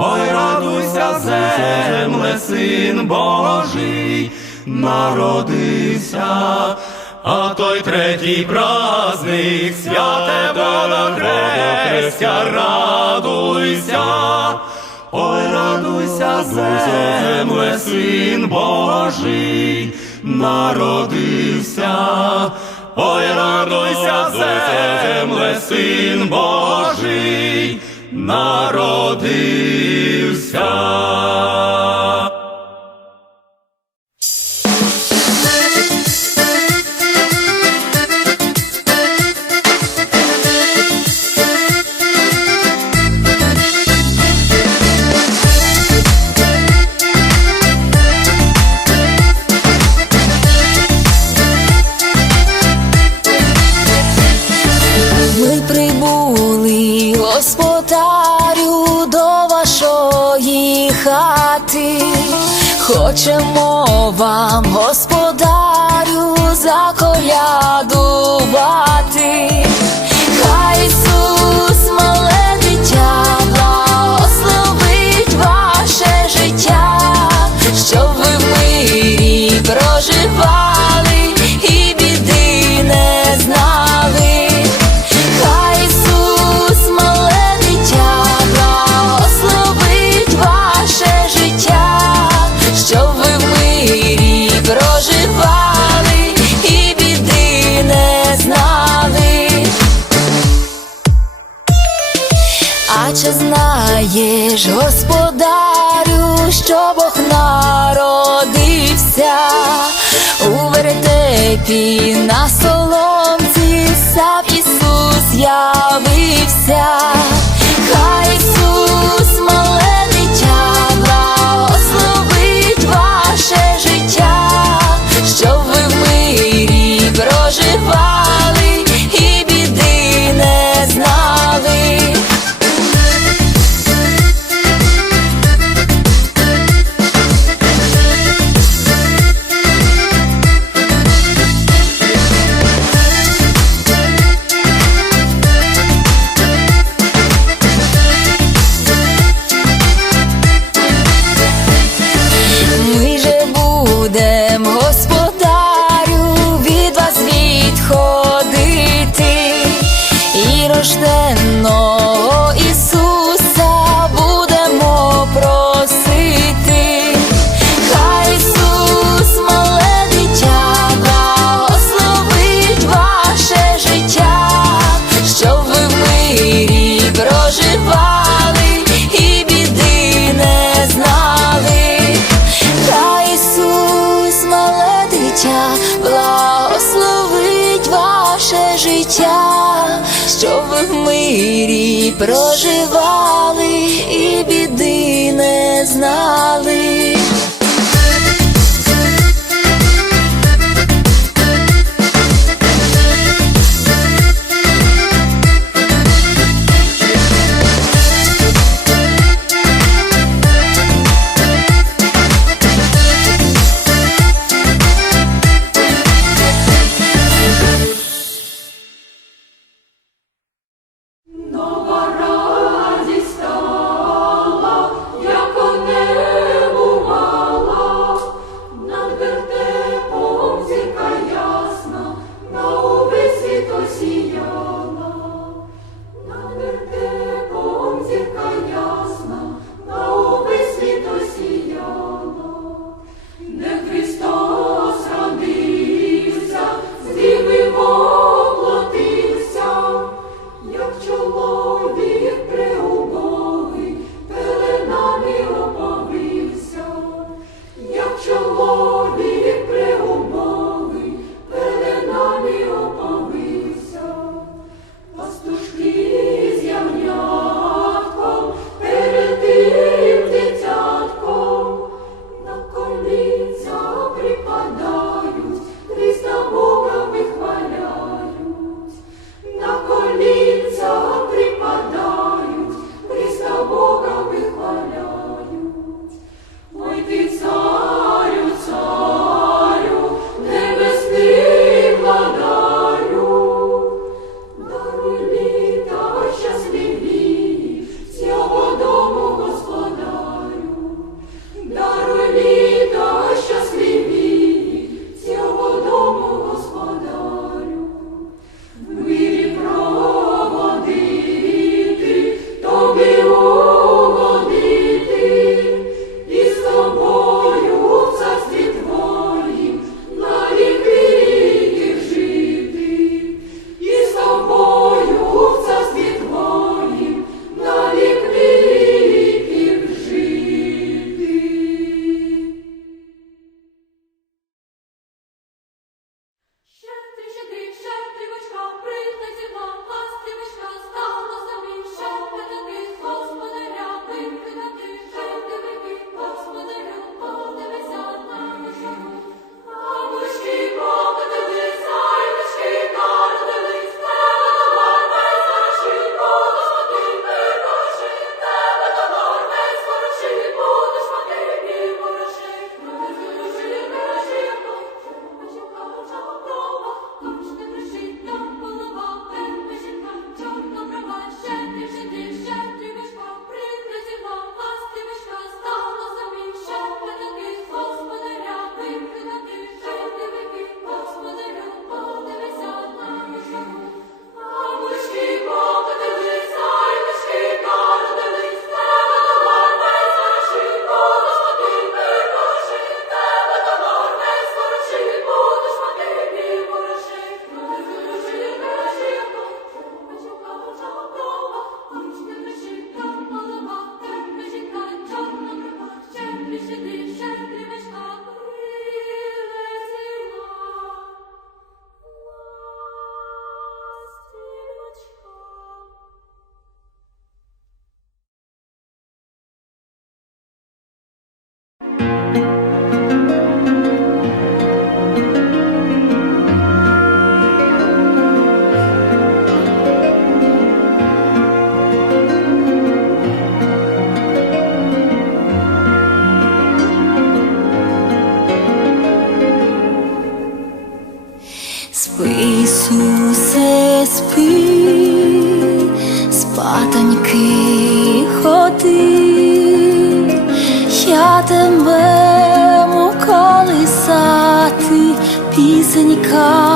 ой, радуйся, земле, син Божий, народився. А той третій праздник святе Водохрестя, радуйся, ой, радуйся, земле, син Божий, народився, ой, радуйся, земле, син Божий, народився. ojos вертепі на соломці сам Ісус явився, і життя, що ви в мирі проживали і біди не знали. Колисати, пісеньками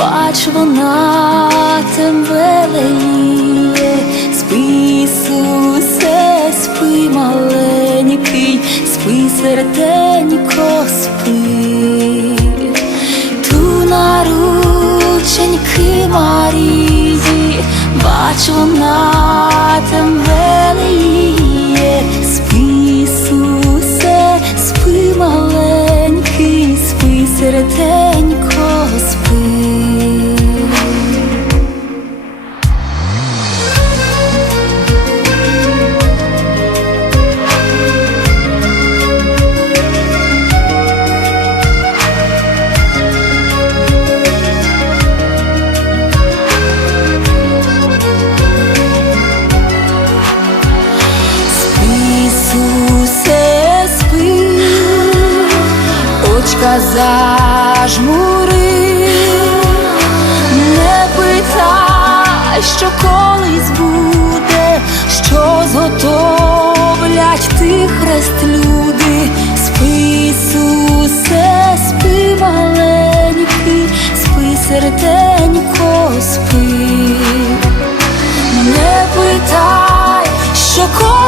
бач, вона тебе леліє, спи, Ісусе, спи, маленький, спи, серденько, спи. Ту на рученьки Марії, бач, вона тебе ліє, зажмури, не питай, що колись буде, що зготовлять ти хрест люди. Спи, Ісусе, спи, маленький, спи, серденько, спи. Не питай, що колись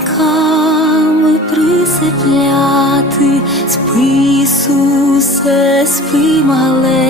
пісеньками присипляти, спи, Ісусе, спи, маленький,